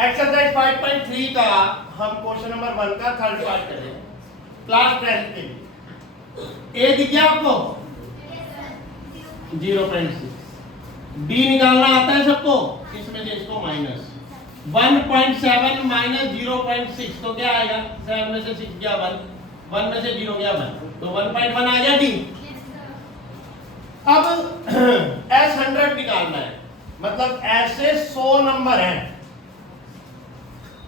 Exercise 5.3 का हम question number 1 का थर्ड पार्ट कर रहे हैं क्लास 10 के लिए। ए दिख गया आपको 0.6। डी निकालना आता है सबको, इसमें से इसको माइनस 1.7 माइनस 0.6 तो क्या आएगा? 7 में से 6 गया 1, 1 में से 0 गया 1, तो 1.1 आ गया डी। अब S100 निकालना है, मतलब ऐसे 100 नंबर हैं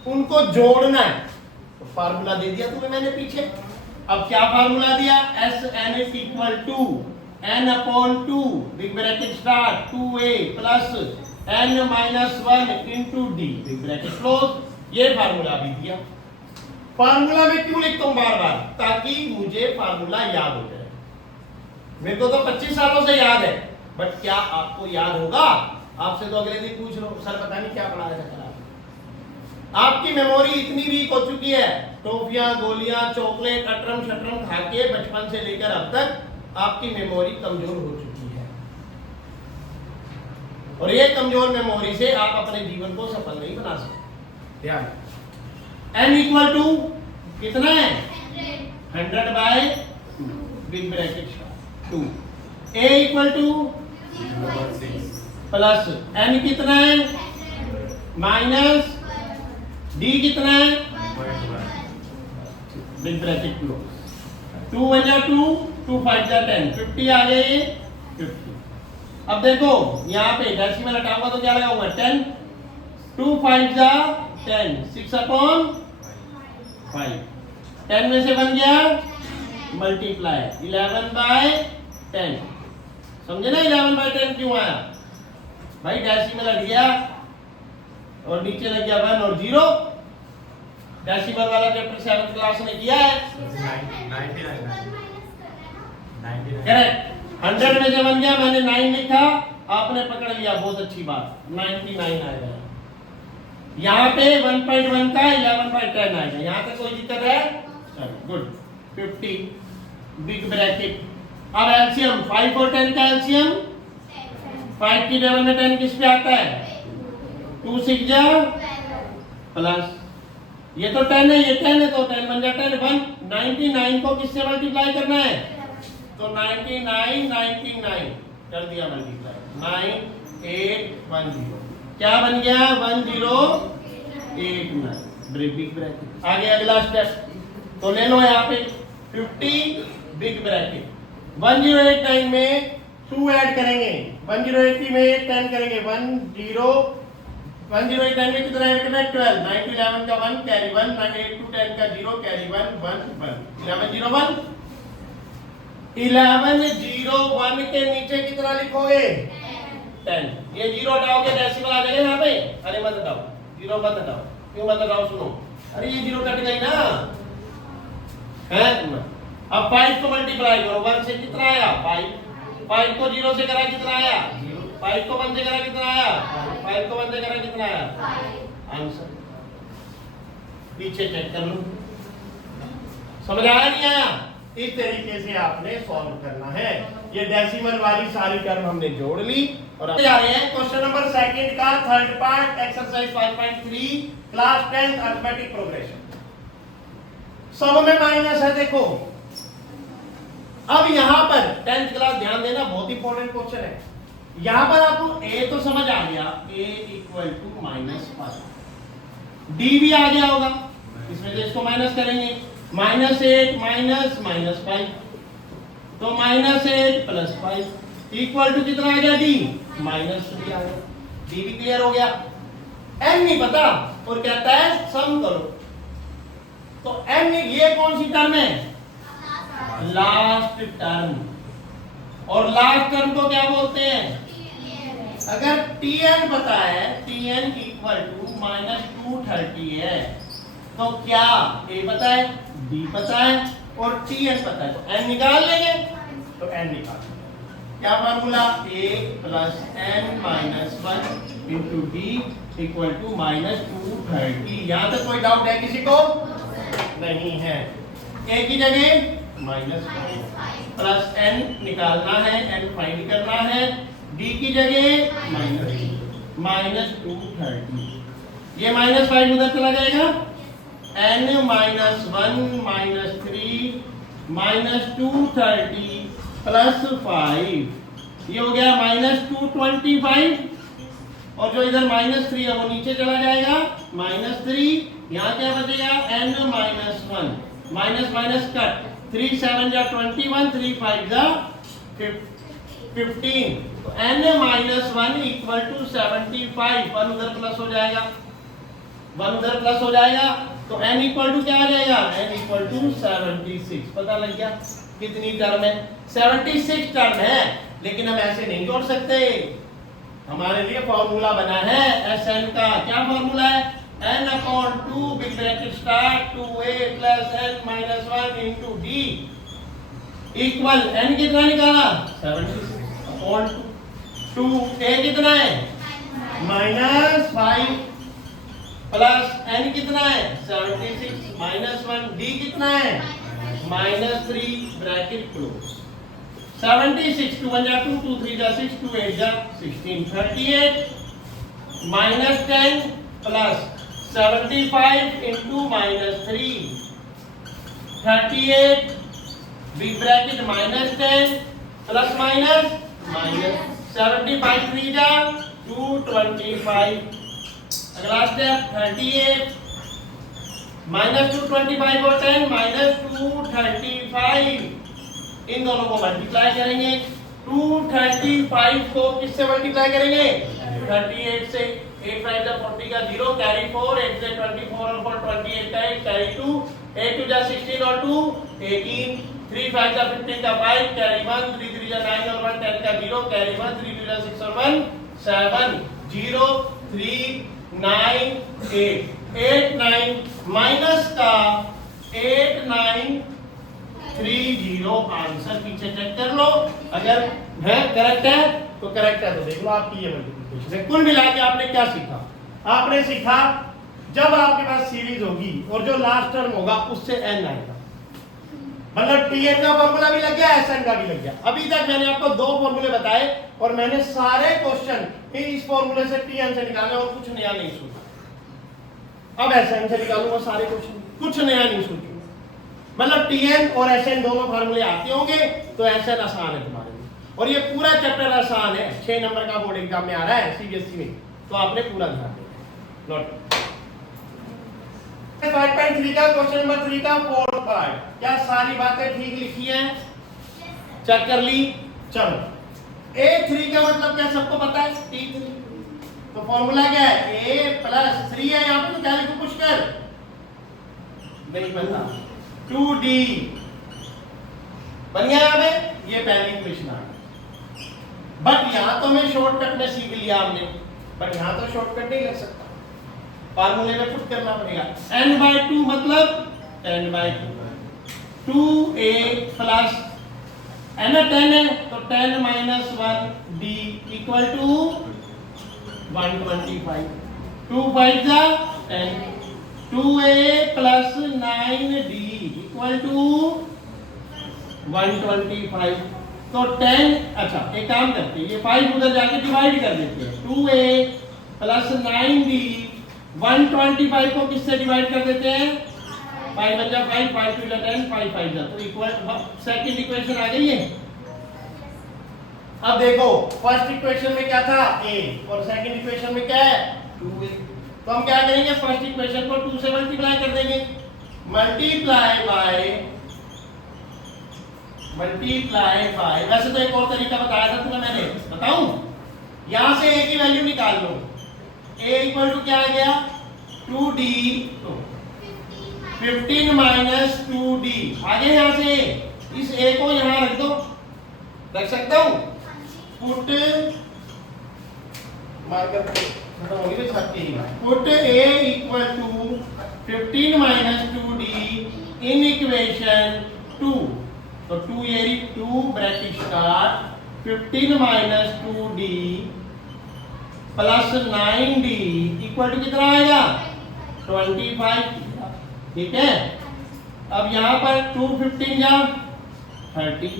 उनको जोड़ना है। तो फार्मूला दे दिया तुम्हें मैंने पीछे। अब क्या फार्मूला दिया? S N is equal to n upon 2 big bracket start 2a plus n minus 1 into D big bracket close. ये फार्मूला भी दिया। फार्मूला में क्यों लिखता हूं बार बार? ताकि मुझे फार्मूला याद हो जाए। मेरे को तो 25 सालों से याद है, बट क्या आपको याद होगा? आपसे तो अगले दिन पूछ लो, सर पता नहीं क्या पढ़ाया था कल। आपकी मेमोरी इतनी वीक हो चुकी है, टॉफियां गोलियां चॉकलेट अटरम शटरम खा के बचपन से लेकर अब तक आपकी मेमोरी कमजोर हो चुकी है, और ये कमजोर मेमोरी से आप अपने जीवन को सफल नहीं बना सकते। ध्यान, n इक्वल टू कितना है? 100 by big bracket 2, a equal to plus n कितना है माइनस d कितना है बिग ब्रैकेट क्लोज 2 1 जा 2 2 5 जा 10 50 आ गया ये 50। अब देखो यहाँ पे डेसिमल हटाऊंगा तो क्या लगाऊंगा 10, 2 5 जा 10 6 अपॉन 5, 10 में से बन गया मल्टीप्लाई 11 बाय 10। समझे ना 11 बाय 10 क्यों आया भाई? डेसिमल हट गया और नीचे लग गया 1 और 0। डेसिमल वाला चैप्टर 7th क्लास में किया है। करेक्ट। 100 में से बन गया, मैंने 9 लिखा, आपने पकड़ लिया, बहुत अच्छी बात, 99 आएगा। यहाँ पे 1.1 का 11 बाय 10 आएगा। यहाँ तक कोई दिक्कत है? गुड। 50 big bracket. अब एलसीएम 5 और 10 का एलसीएम 5 की टेबल में 10 किस पे आता है? 2 6 जा प्लस ये तो 10 है, ये 10 है, तो 10 बन जाता है 1। 99 को किससे मल्टीप्लाई करना है? तो 99 99 कर दिया मल्टीप्लाई 9810। क्या बन गया? 1089 बिग ब्रैकेट। आगे अगला स्टेप तो ले लो यहाँ पे 50 बिग ब्रैकेट 1089 में 2 ऐड करेंगे, 1080 में 10 करेंगे 1089 में कितना ऐड करना है? 12। 9 to 11 का 1 कैरी 1, 8 to 10 का 0 कैरी 1 1 1 11 0 1। 11 0 1 के नीचे कितना लिखोगे? 10। ये 0 हटाओगे डेसिमल आ जाएगा यहाँ पे। अरे मत हटाओ, 0 मत हटाओ। क्यों मत हटाओ? सुनो, अरे ये 0 कट गई ना है। अब 5 को मल्टीप्लाई करो 1 से कितना आया? 5। 5 को 0 से करा कितना आया? 5 को 1 से करा कितना आया? 5 को 1 से करा कितना आया? आंसर पीछे चेक कर लो। समझ आया नहीं आया? इस तरीके से आपने सॉल्व करना है। ये डेसिमल वाली सारी टर्म हमने जोड़ ली और अब जा रहे हैं क्वेश्चन नंबर 2 का third part exercise 5.3 class 10 arithmetic progression. सब में माइनस है। देखो अब यहां पर 10th क्लास ध्यान देना, बहुत इंपॉर्टेंट क्वेश्चन है। यहां पर आपको a तो समझ आ गया, a इक्वल टू -5, d भी आ गया होगा, इसमें से इसको माइनस करेंगे -8 माइनस -5 तो -8 प्लस 5 इक्वल टू कितना आ गया? d -3 आ गया। d भी क्लियर हो गया। n नहीं पता और कहता है सम करो, तो n ये कौन सी टर्म है? Last term. और लास्ट टर्म को क्या बोलते हैं? अगर tn पता है, tn इक्वल टू -230 है, तो क्या a पता है, d पता है और tn पता है, तो n निकाल लेंगे। तो n निकाल क्या formula? a plus n minus 1 into D equal to -230। यहां तक कोई डाउट है किसी को? नहीं है। a की जगह -5 प्लस n निकालना है, n फाइंड करना है, d की जगह -230। ये -5 उधर चला जाएगा, n -1 -3 -230 +5, ये हो गया -225, और जो इधर -3 है वो नीचे चला जाएगा, -3, यहाँ क्या बचेगा, n -1 माइनस कट, 3 7 जा 21, 3 5 जा 15, तो n -1 इक्वल टू 75, 1 उधर प्लस हो जाएगा, 1 उधर प्लस हो जाएगा, तो n इक्वल टू क्या आ जाएगा, n इक्वल टू 76। पता लग गया कितनी टर्म है, 76 टर्म है, लेकिन हम ऐसे नहीं जोड़ सकते, हमारे लिए फॉर्मूला बना है Sn का। क्या फॉर्मूला है, n/2 big bracket start 2a + n - 1 * d equal n कितना निकाला, 76/2, 2a कितना है, -5 प्लस n कितना है, 76 -1, d कितना है, -3 ब्रैकेट क्लोज, 76 2 1 जा 2 2 3 जा 6 2 8 जा 16, 38 -10 plus 75 into -3, 38 big bracket -10 plus minus 75 3 जा 225, अगला स्टेप 38 -225 और 10 -235, इन दोनों को मल्टीप्लाई करेंगे, 235 को किससे मल्टीप्लाई करेंगे, 38 से, 8 5 जा 40 का 0 कैरी 4, 8 से 24 और 4 28 का 8 कैरी 2, 8 2 जा 16 और 2 18, 3 5 जा 15 का 5 कैरी 1, 3 3 जा 9 और 1 10 का 0 कैरी 1, 3 2 जा 6 और 1 7 0 3 9 8 8 9 माइनस का 8 9 3 0, आंसर पीछे चेक कर लो, अगर है करेक्ट है तो करेक्ट है, तो देख लो आपकी ये मल्टीप्लिकेशन है। कुल मिला के आपने क्या सीखा, आपने सीखा जब आपके पास सीरीज होगी और जो लास्ट टर्म होगा उससे n आएगा, मतलब tn का फॉर्मूला भी लग गया, sn का भी लग गया। अभी तक मैंने आपको 2 फॉर्मूले बताए और मैंने सारे क्वेश्चन इस फॉर्मूले से tn से निकाले और कुछ नया नहीं सोचा। अब sn से निकालूंगा सारे क्वेश्चन, कुछ नया नहीं सोचूंगा, मतलब tn और sn दोनों फार्मूले आते होंगे तो sn आसान है तुम्हारे लिए, और ये पूरा चैप्टर आसान है, 6 नंबर का बोर्ड एग्जाम में आ रहा है सीबीएसई में, तो आपने पूरा ध्यान देना। नोट 5.3 का क्वेश्चन नंबर 3 का 4 पार्ट, क्या सारी बातें ठीक लिखी हैं, चेक कर ली, चलो a3 का मतलब क्या सबको पता है, t3, तो फॉर्मूला क्या है, a + 3 है, यहाँ पे तो क्या लिखूं, कुछ कर नहीं पता, 2d बन गया यहाँ पे, ये पहली इक्वेशन आ गई। बट यहाँ तो हमें शॉर्टकट में सीख लिया हमने, बट यहाँ तो शॉर्टकट नहीं लग सकता, फार्मूले में पुट करना पड़ेगा, n/2 मतलब n/2, 2a प्लस n 10 है तो 10 - 1d इक्वल टू 125, 2 5 जा 10, 2a plus 9d equal to 125, तो 10, अच्छा एक काम करते हैं, ये 5 उधर जाके डिवाइड कर देते हैं, 2a प्लस 9d 125 को किससे डिवाइड कर देते हैं, 5 1 जा 5, 5 2 जा 10, 5 5 जा, तो इक्वल सेकंड इक्वेशन आ गई है। अब देखो फर्स्ट इक्वेशन में क्या था, a, और सेकंड इक्वेशन में क्या है, 2a, तो हम क्या करेंगे, फर्स्ट इक्वेशन को 2 से मल्टीप्लाई कर देंगे, मल्टीप्लाई बाय, वैसे तो एक और तरीका बताया था तुम्हें मैंने, बताऊं, यहां से a की वैल्यू निकाल लो, a इक्वल टू क्या आ गया, 2d, तो 15 - 2d आगे, यहां से इस a को यहां रख दो, रख सकता हूं, पुट मार्कर खत्म हो गई सबकी, put a equal to 15 - 2d in equation 2, तो 2 ये 2 bracket start 15 - 2d plus 9d equal to कितना आएगा, 25, ठीक है। अब यहाँ पर 2 15 जा 30,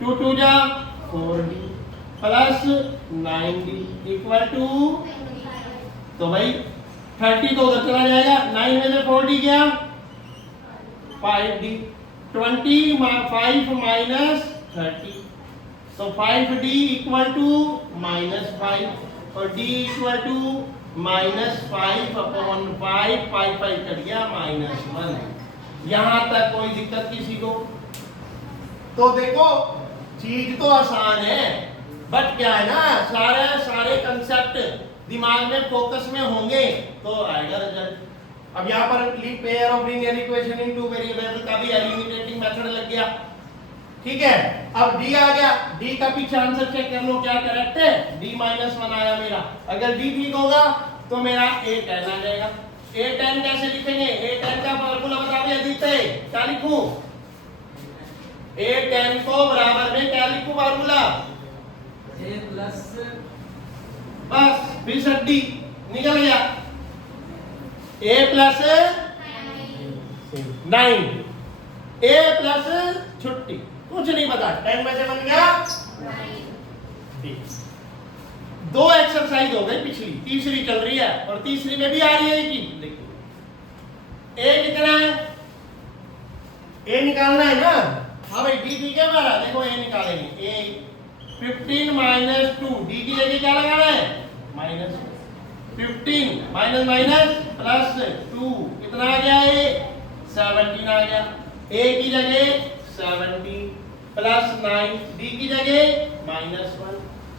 2 2 जा 4d plus 9d equal to, तो भाई 30 तो उधर चला जाएगा, 9 में से 4d गया 5d, 25 माइनस 30, तो 5d इक्वल टू -5 और d equal to -5 upon 5, 5 cut गया -1। यहां तक कोई दिक्कत किसी को? तो देखो चीज तो आसान है, बट क्या है ना, सारे कंसेप्ट दिमाग में फोकस में होंगे तो आएगा रिजल्ट। अब यहाँ पर pair of linear equation in two variable का भी एलिमिनेटिंग मेथड लग गया, ठीक है। अब d आ गया, d का पीछे आंसर चेक कर लो क्या करेक्ट है, d -1 आया मेरा। अगर d ठीक होगा तो मेरा a10 आ जाएगा। a10 कैसे लिखेंगे? a10 का फार्मूला बता दे आदित्य, क्या लिखूं? a10 को बराबर में क्या लिखूं फार्मूला? a प्लस, बस फिर सड्डी निकल गया, a प्लस 9, a प्लस छुट्टी, कुछ नहीं पता, 10 में से बन गया 20। 2 एक्सरसाइज हो गई पिछली, तीसरी चल रही है और तीसरी में भी आ रही है ये चीज। देखो a कितना है, a निकालना है ना। हाँ भाई d ठीक है हमारा, देखो a निकालेंगे, a 15 माइनस 2, d की जगह क्या लगाना है माइनस 15 माइनस माइनस प्लस 2, कितना आ गया ये 17 आ गया। a की जगह 17 प्लस 9, d की जगह -1,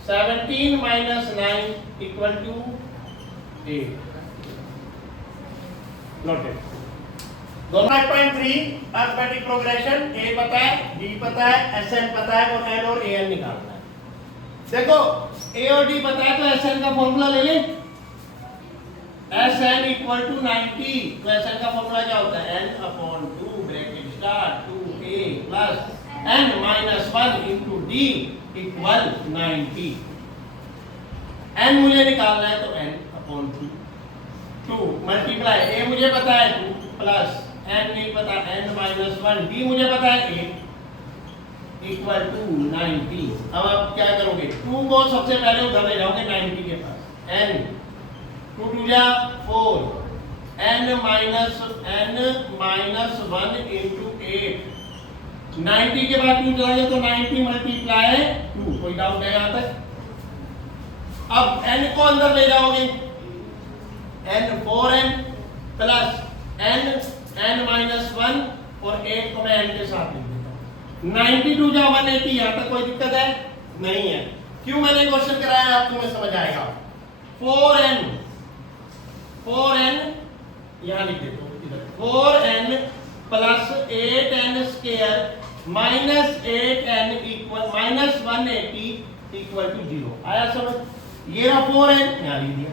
17 minus 9 equal to 8। Noted. 5.3 arithmetic progression, a पता है, d पता है, sn पता है और n और an निकालना है। देखो a और d पता है तो sn का फॉर्मूला ले ले, sn इक्वल टू 90, तो sn का फॉर्मूला क्या होता है, n upon 2 bracket start 2a plus n minus 1 into d equal 90। n मुझे निकालना है तो n अपॉन 2 मल्टीप्लाई a मुझे पता है 2 प्लस n नहीं पता n माइनस 1, d मुझे पता है 8 इक्वल टू 90। अब आप क्या करोगे, 2 को सबसे पहले उधर ले जाओगे 90 के पास, n 2 2 जा 4, n माइनस 1 इंटू 8, 90 के बाद 2 चला गया तो 90 मल्टीप्लाई 2, कोई डाउट है यहाँ तक? अब n को अंदर ले जाओगे, n 4n plus n minus 1 और 8 को मैं n के साथ लिख देता हूँ, 92 जा 180। यहाँ तक कोई दिक्कत है? नहीं है। क्यों मैंने क्वेश्चन कराया आपको में समझ आएगा। 4n यहाँ लिख देता हूँ इधर, 4n plus 8n square minus 8n equal minus 180 equal to 0। आया समझ? ये रहा 4n, यहाँ लिख दिया।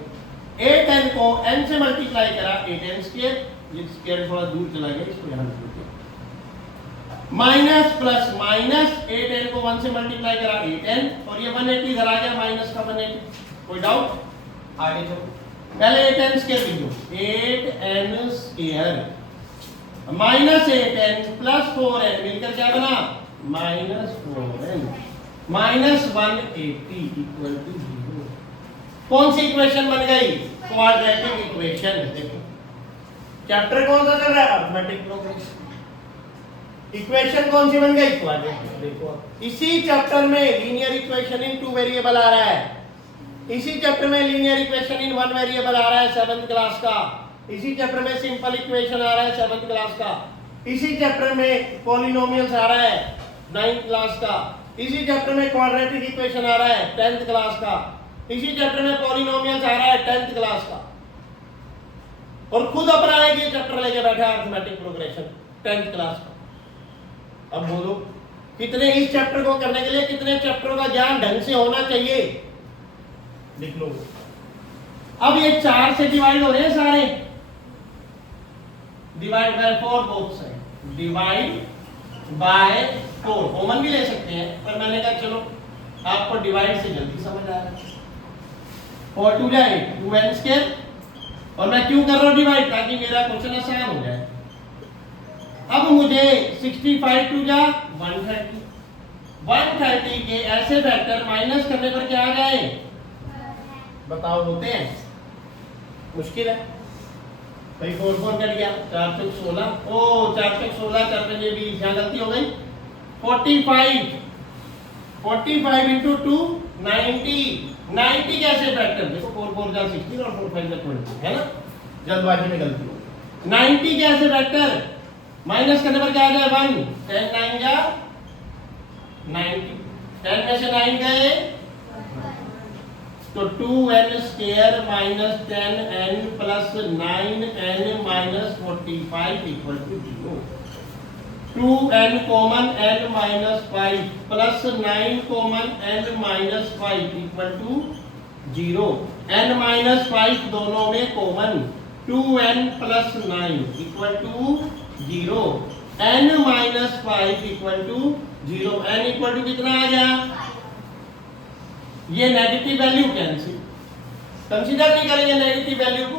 8n को n से मल्टीप्लाई करा 8n स्क्वायर, ये स्क्वायर थोड़ा दूर चला गया, इसको यहाँ लिख दिया। माइनस प्लस माइनस 8n को 1 से मल्टीप्लाई करा 8n और ये 180 इधर आ गया माइनस का 180। कोई डाउट? आगे चलो, पहले 8n स्क्वायर लिख दो, 8n square minus 8n plus 4n मिलकर क्या बना minus 4n minus 180 equal to 0। कौन सी इक्वेशन बन गई? Quadratic equation. देखो चैप्टर कौन सा चल रहा है? Arithmetic progression. इक्वेशन कौन सी बन गई? क्वाड्रेटिक। देखो इसी चैप्टर में लीनियर इक्वेशन इन 2 वेरिएबल आ रहा है, इसी चैप्टर में लीनियर इक्वेशन इन 1 वेरिएबल आ रहा है 7th क्लास का, इसी चैप्टर में सिंपल इक्वेशन आ रहा है 7th क्लास का, इसी चैप्टर में पॉलिनोमियल्स आ रहा है 9th क्लास का, इसी चैप्टर में क्वाड्रेटिक इक्वेशन आ रहा है 10th क्लास का, इसी चैप्टर में पॉलिनोमियल्स आ रहा है 10th क्लास का, और खुद अपना एक ये चैप्टर लेके बैठा है अरिथमेटिक प्रोग्रेशन 10th क्लास का। अब बोलो कितने इस चैप्टर को करने के लिए कितने चैप्टरों का ज्ञान ढंग से होना चाहिए? लिख लो। अब ये 4 से डिवाइड हो रहे हैं सारे, divide by 4 both side, divide by 4 common भी ले सकते हैं, पर मैंने कहा चलो आपको डिवाइड से जल्दी समझ आ रहा है। 4 2 जा 8 2n स्क्वायर, और मैं क्यों कर रहा हूं डिवाइड? ताकि मेरा क्वेश्चन आसान हो जाए। अब मुझे 65 2 जा 130, 130 के ऐसे फैक्टर माइनस करने पर क्या आ जाए बताओ? होते हैं? मुश्किल है। भाई 4 4 कट गया, 4 चौक 16, ओ 4 चौक 16, 4 पे ये भी यहाँ गलती हो गई, 45 45 इंटू 2 90 90 कैसे फैक्टर, देखो 4 4 जा 16 और 4 5 जा 20 है ना, जल्दबाजी में गलती हो गई। 90 कैसे फैक्टर, माइनस करने पर क्या आ जाए 1, 10 9 जा 90, 10 में से 9 गए तो 2n square minus 10n plus 9n minus 45 equal to 0। 2n common n minus 5 plus 9 common n minus 5 equal to 0। n minus 5 दोनों में common, 2n plus 9 equal to 0। n minus 5 equal to 0। n equal to कितना आ गया, ये negative value cancel, consider नहीं करेंगे negative value को।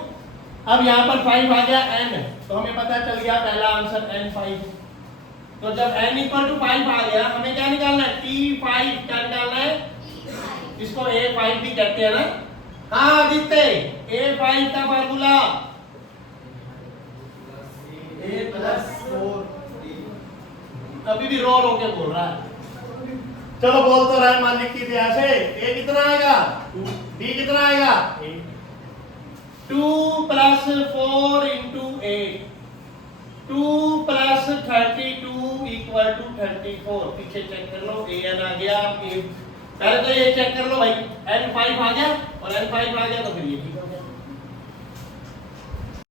अब यहाँ पर 5 आ गया n, तो हमें पता चल गया पहला आंसर n5। तो जब n इक्वल टू 5 आ गया, हमें क्या निकालना है, t5 क्या निकालना है, इसको a5 भी कहते हैं ना। हाँ आदित्य, a5 का फार्मूला a प्लस 4, अभी भी रो रो के बोल रहा है, चलो बोल तो रहा है, मान लिख दिया से, a कितना आएगा, d कितना आएगा, 2 प्लस 4 इंटू 8, 2 प्लस 32 इक्वल टू 34। पीछे चेक कर लो, an आ गया, पहले तो ये चेक कर लो भाई, n5 आ गया और n5 आ गया तो फिर ये